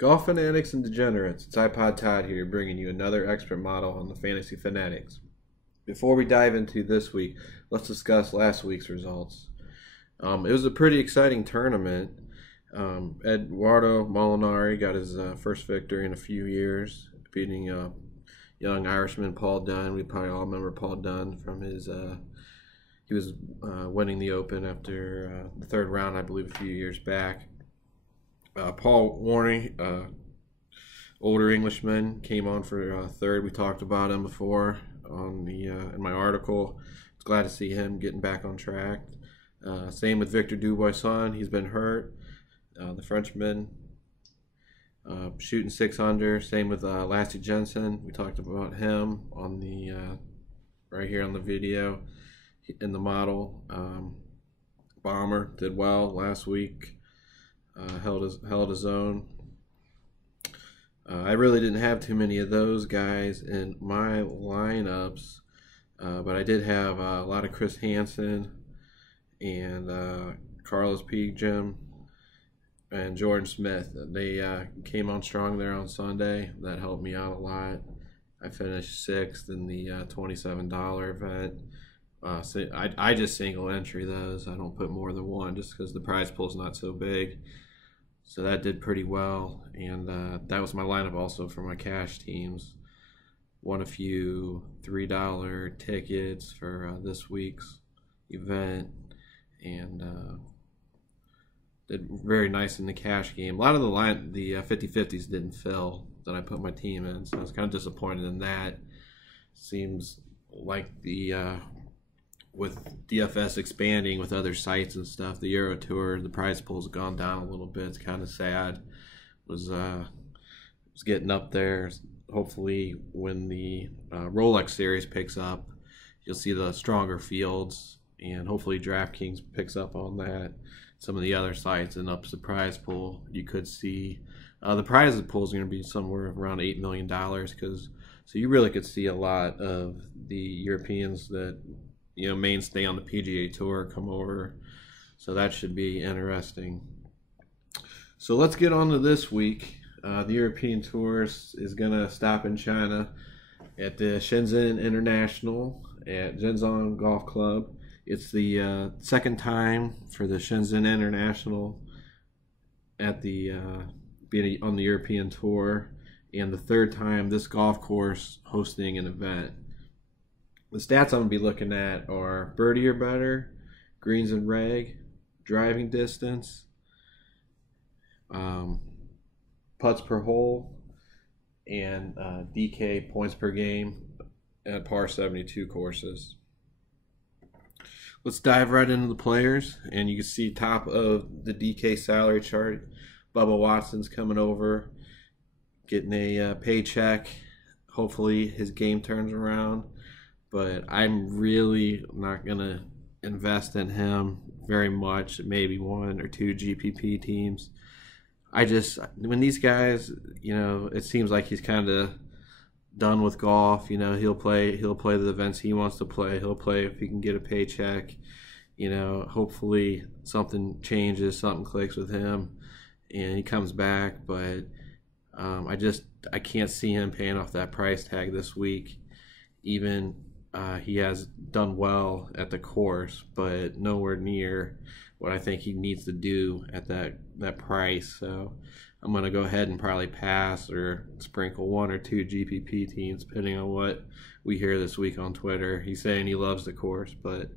Golf fanatics and degenerates, it's iPod Todd here bringing you another expert model on the Fantasy Fanatics. Before we dive into this week, let's discuss last week's results. It was a pretty exciting tournament. Eduardo Molinari got his first victory in a few years, beating young Irishman Paul Dunn. We probably all remember Paul Dunn from his he was winning the Open after the third round, I believe, a few years back. Paul Warney, older Englishman, came on for third. We talked about him before on the in my article. It's glad to see him getting back on track. Same with Victor Dubuisson. He's been hurt. The Frenchman shooting 6 under. Same with Lassie Jensen. We talked about him on the right here on the video in the model. Bomber did well last week. Held his own. I really didn't have too many of those guys in my lineups, but I did have a lot of Chris Hansen and Carlos Piegem and Jordan Smith. They came on strong there on Sunday. That helped me out a lot. I finished 6th in the $27 event. So I just single entry those. I don't put more than one just because the prize pool is not so big. So that did pretty well, and that was my lineup also for my cash teams. Won a few $3 tickets for this week's event, and did very nice in the cash game. A lot of the 50-50s didn't fill that I put my team in, so I was kind of disappointed in that. Seems like the with DFS expanding with other sites and stuff, the Euro Tour, the prize pool's gone down a little bit. It's kind of sad. Was getting up there. Hopefully, when the Rolex series picks up, you'll see the stronger fields, and hopefully DraftKings picks up on that. Some of the other sites and ups the prize pool. You could see the prize pool is going to be somewhere around $8 million, so you really could see a lot of the Europeans that mainstay on the PGA Tour come over, so that should be interesting. So let's get on to this week. The European Tour is going to stop in China at the Shenzhen International at Shenzhen Golf Club. It's the second time for the Shenzhen International at the being on the European Tour, and the third time this golf course hosting an event. The stats I'm going to be looking at are birdie or better, greens and reg, driving distance, putts per hole, and DK points per game at par 72 courses. Let's dive right into the players, and you can see top of the DK salary chart, Bubba Watson's coming over, getting a paycheck. Hopefully his game turns around. But I'm really not going to invest in him very much, maybe 1 or 2 GPP teams. When these guys, it seems like he's kind of done with golf. He'll play the events he wants to play. He'll play if he can get a paycheck. Hopefully something changes, something clicks with him, and he comes back. But I can't see him paying off that price tag this week. Even he has done well at the course, but nowhere near what I think he needs to do at that price. So I'm going to go ahead and probably pass or sprinkle 1 or 2 GPP teams, depending on what we hear this week on Twitter. He's saying he loves the course, but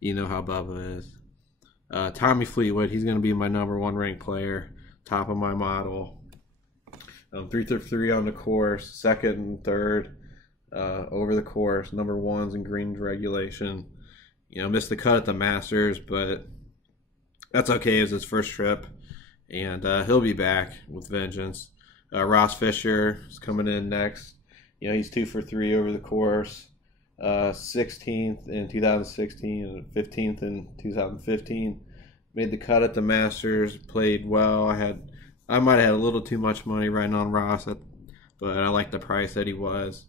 you know how Bubba is. Tommy Fleetwood, he's going to be my number 1 ranked player, top of my model. 3-3 on the course, second and third. Over the course, number 1s in greens regulation. Missed the cut at the Masters, but that's okay. It was his first trip, and he'll be back with vengeance. Ross Fisher is coming in next. He's 2 for 3 over the course. 16th in 2016 and 15th in 2015. Made the cut at the Masters. Played well. I might have had a little too much money riding on Ross, but I like the price that he was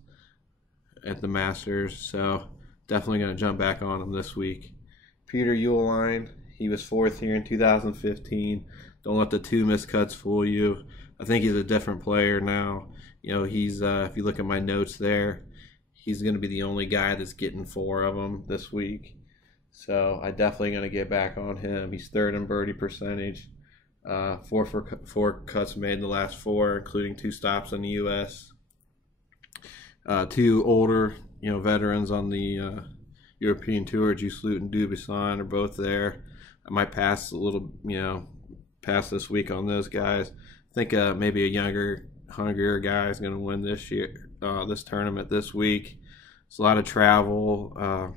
at the Masters, so definitely going to jump back on him this week. Peter Uihlein, he was 4th here in 2015, Don't let the 2 missed cuts fool you. I think he's a different player now. He's if you look at my notes there, he's going to be the only guy that's getting 4 of them this week. So I definitely going to get back on him. He's 3rd in birdie percentage. 4 cuts made in the last 4, including 2 stops in the U.S. 2 older, veterans on the European Tour, Juice Lute and Dubuisson, are both there. I might pass a little, pass this week on those guys. I think maybe a younger, hungrier guy is going to win this year, this tournament this week. It's a lot of travel.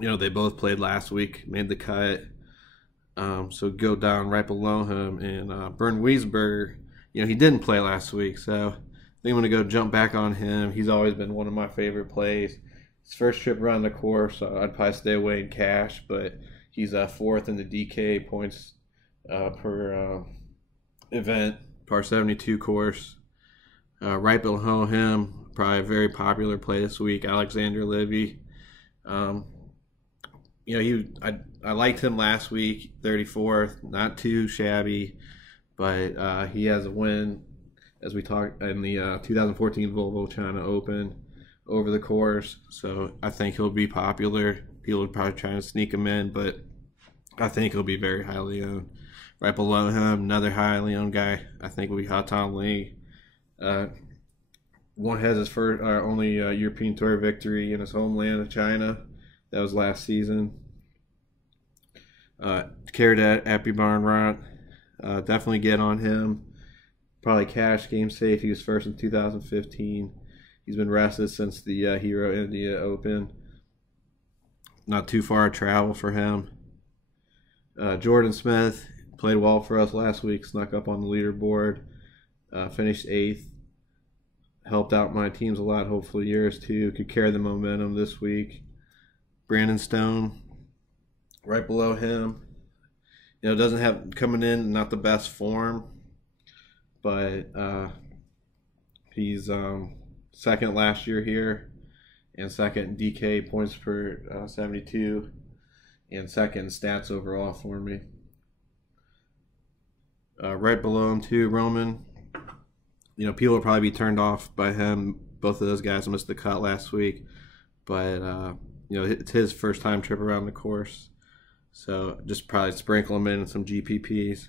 They both played last week, made the cut. So go down right below him. And Bernd Wiesberger, he didn't play last week, so I think I'm going to go jump back on him. He's always been one of my favorite plays. His first trip around the course, I'd probably stay away in cash, but he's 4th in the DK points per event, par 72 course. Right below him, probably a very popular play this week, Alexander Livy. I liked him last week, 34th, not too shabby, but he has a win, as we talked in the 2014 Volvo China Open over the course, so I think he'll be popular. People would probably try to sneak him in, but I think he'll be very highly owned. Right below him, another highly owned guy, I think will be Haton Lee. One has his first, only European Tour victory in his homeland of China. That was last season. Carried at Appy Barnrot. Definitely get on him. Probably cash game safe. He was first in 2015. He's been rested since the Hero India Open. Not too far to travel for him. Jordan Smith played well for us last week. Snuck up on the leaderboard. Finished 8th. Helped out my teams a lot. Hopefully yours too. Could carry the momentum this week. Brandon Stone, right below him. Doesn't have coming in not the best form, but he's 2nd last year here, and 2nd DK points per 72, and 2nd stats overall for me. Right below him too, Roman. People will probably be turned off by him. Both of those guys missed the cut last week, but it's his first time trip around the course, so just probably sprinkle him in some GPPs.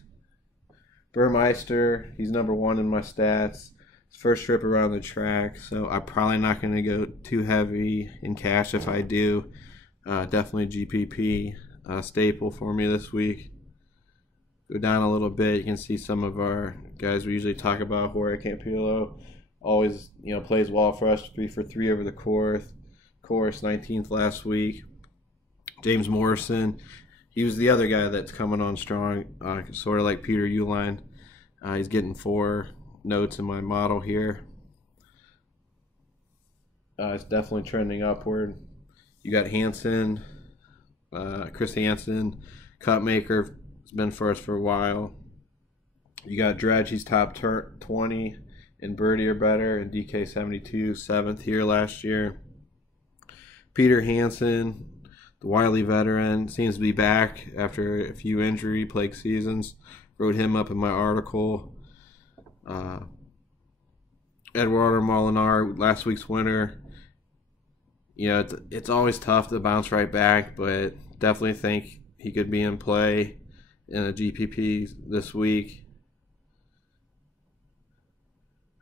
Burmeister, he's number 1 in my stats. His first trip around the track, so I'm probably not going to go too heavy in cash. If I do, definitely GPP staple for me this week. Go down a little bit, you can see some of our guys we usually talk about. Jorge Campillo always plays well for us, 3 for 3 over the course, 19th last week. James Morrison, he was the other guy that's coming on strong, sort of like Peter Uihlein. He's getting 4 notes in my model here. It's definitely trending upward. You got Hansen, Chris Hansen, cut maker, has been for us for a while. You got Dredge, he's top 20 in birdie or better, and DK 72, 7th here last year. Peter Hansen, the wily veteran, seems to be back after a few injury-plagued seasons. Wrote him up in my article. Eduardo Molinar, last week's winner. It's always tough to bounce right back, but definitely think he could be in play in a GPP this week.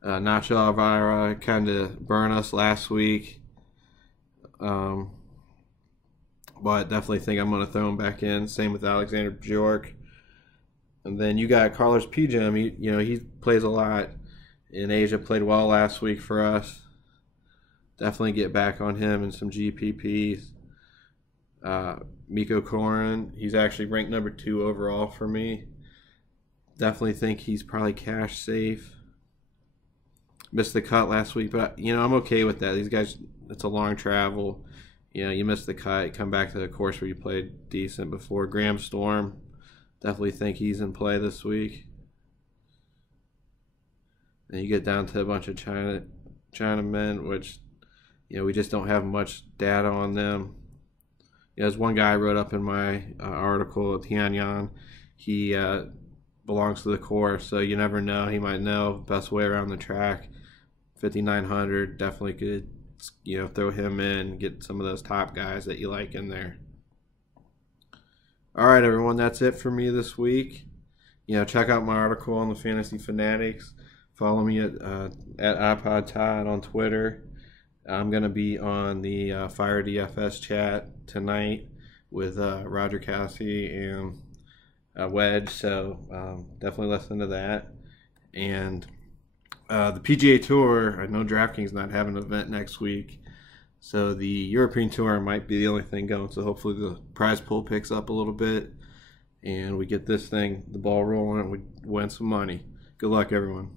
Nacho Elvira kind of burned us last week. But definitely think I'm going to throw him back in. Same with Alexander Bjork. And then you got Carlos Pijam. He plays a lot in Asia. Played well last week for us. Definitely get back on him in some GPPs. Miko Koren, he's actually ranked number 2 overall for me. Definitely think he's probably cash safe. Missed the cut last week, but I'm okay with that. These guys, it's a long travel. You missed the cut, come back to the course where you played decent before. Graham Storm, definitely think he's in play this week. And you get down to a bunch of Chinamen, which we just don't have much data on them. There's one guy I wrote up in my article, Tian Yan. He belongs to the course, so you never know. He might know best way around the track. 5,900 definitely could, throw him in, get some of those top guys that you like in there. All right, everyone, that's it for me this week. Check out my article on the Fantasy Fanatics. Follow me at iPod Todd on Twitter. I'm going to be on the Fire DFS chat tonight with Roger Cassie and Wedge, so definitely listen to that. And the PGA Tour, I know DraftKings not having an event next week, so the European Tour might be the only thing going, so hopefully the prize pool picks up a little bit and we get the ball rolling and we win some money. Good luck, everyone.